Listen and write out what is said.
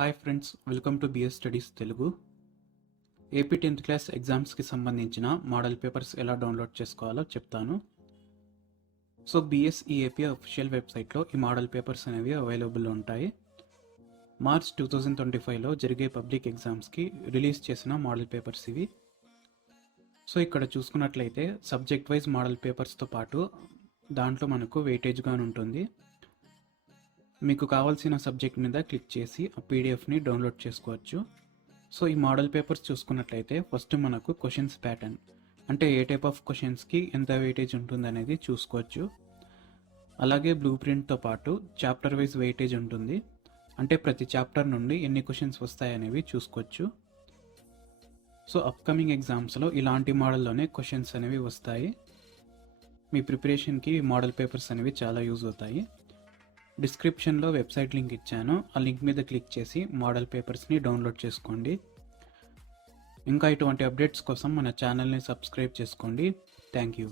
Hi friends, welcome to BS studies Telugu. AP 10th class ఎగ్జామ్స్కి సంబంధించిన model papers ఎలా download చేసుకోవాలో చెప్తాను. సో బిఎస్ఈఏపీ అఫీషియల్ వెబ్సైట్లో ఈ మోడల్ పేపర్స్ అనేవి అవైలబుల్ ఉంటాయి. మార్చ్ 2025లో జరిగే పబ్లిక్ ఎగ్జామ్స్కి రిలీజ్ చేసిన మోడల్ పేపర్స్ ఇవి. సో ఇక్కడ చూసుకున్నట్లయితే సబ్జెక్ట్ వైజ్ మోడల్ పేపర్స్తో పాటు దాంట్లో మనకు వెయిటేజ్గా ఉంటుంది. మీకు కావాల్సిన సబ్జెక్ట్ మీద క్లిక్ చేసి ఆ పీడిఎఫ్ని డౌన్లోడ్ చేసుకోవచ్చు. సో ఈ మోడల్ పేపర్స్ చూసుకున్నట్లయితే ఫస్ట్ మనకు క్వశ్చన్స్ ప్యాటర్న్, అంటే ఏ టైప్ ఆఫ్ క్వశ్చన్స్కి ఎంత వెయిటేజ్ ఉంటుంది అనేది చూసుకోవచ్చు. అలాగే బ్లూ ప్రింట్తో పాటు చాప్టర్ వైజ్ వెయిటేజ్ ఉంటుంది, అంటే ప్రతి చాప్టర్ నుండి ఎన్ని క్వశ్చన్స్ వస్తాయనేవి చూసుకోవచ్చు. సో అప్కమింగ్ ఎగ్జామ్స్లో ఇలాంటి మోడల్లోనే క్వశ్చన్స్ అనేవి వస్తాయి. మీ ప్రిపరేషన్కి మోడల్ పేపర్స్ అనేవి చాలా యూజ్ అవుతాయి. డిస్క్రిప్షన్లో వెబ్సైట్ లింక్ ఇచ్చాను, ఆ లింక్ మీద క్లిక్ చేసి మోడల్ పేపర్స్ని డౌన్లోడ్ చేసుకోండి. ఇంకా ఇటువంటి అప్డేట్స్ కోసం మన ఛానల్ని సబ్స్క్రైబ్ చేసుకోండి. Thank you.